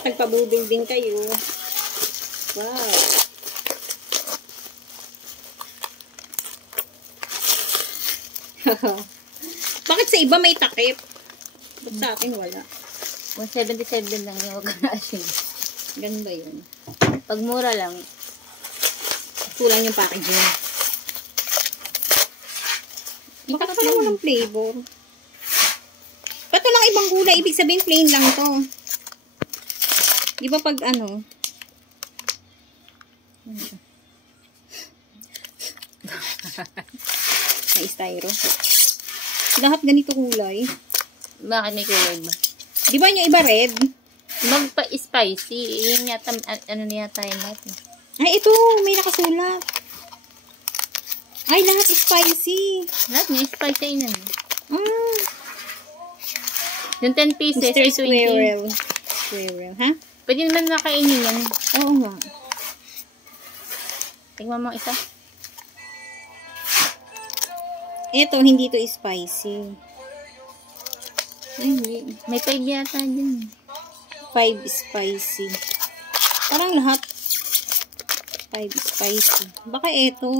Dapat nagpabuding din kayo. Wow. Bakit sa iba may takip? Ba't sa akin wala? 177 lang yung asin. Ganun ba yun? Pag mura lang, Kulang yung packaging. Bakit pa naman ng flavor? Ba't lang ibang gulay? Ibig sabihin plain lang to. Di ba pag ano? May styro. Lahat ganito kulay. bakit may kulay ba? Di ba yung iba red? Magpa-spicy. Yun yata, ano niya tayo natin. Ay, ito. May nakasulat. Ay, lahat spicy. Lahat niya, spicy yun. Mm. Yung 10 pieces, Mr. ay 20. Squirrel. Squirrel, ha? Pwede naman nakainin yan. Oo nga. Tingnan mo isa. Ito, hindi to spicy. Ay, hindi. May 5 yata din. 5 spicy. Parang lahat 5 spicy. Baka ito.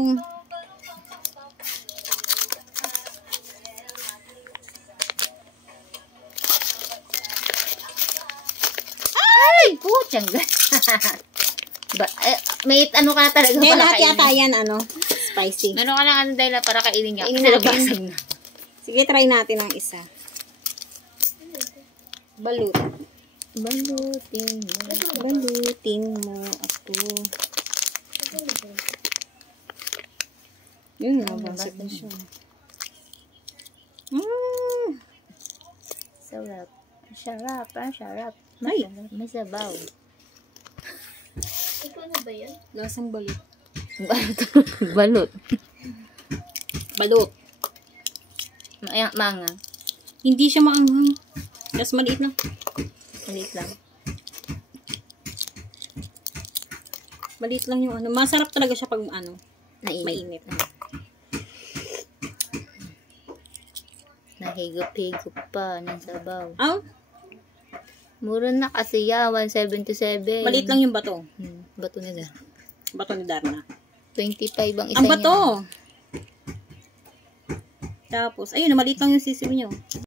Ay! Putyang may ano ka talaga Kaya para lahat kainin. yata yan, ano? Spicy. Meron ka lang ano dahil na para kainin niya. Kainin Kasi natin. nabasag na. Sige, try natin ang isa. Balut. Balutin mo. Balutin mo ako. Yun nga, basag na siya. Sarap. Sarap, sarap. Ay! May sabaw. Ikaw na ba yan? Lasang balut. Balut. Balut. Manga. Hindi siya maanghang. Tapos maliit na. Maliit lang. Maliit lang yung ano. Masarap talaga siya pag ano. Mainit. Mainit. Nahigop-higop pa ng sabaw. Ah? Mura na kasi ya, 177. Maliit lang yung bato. Bato nila. Bato ni Darna. 25 ang isa Ang niya. bato! Tapos, ayun, maliit lang yung sisig nyo.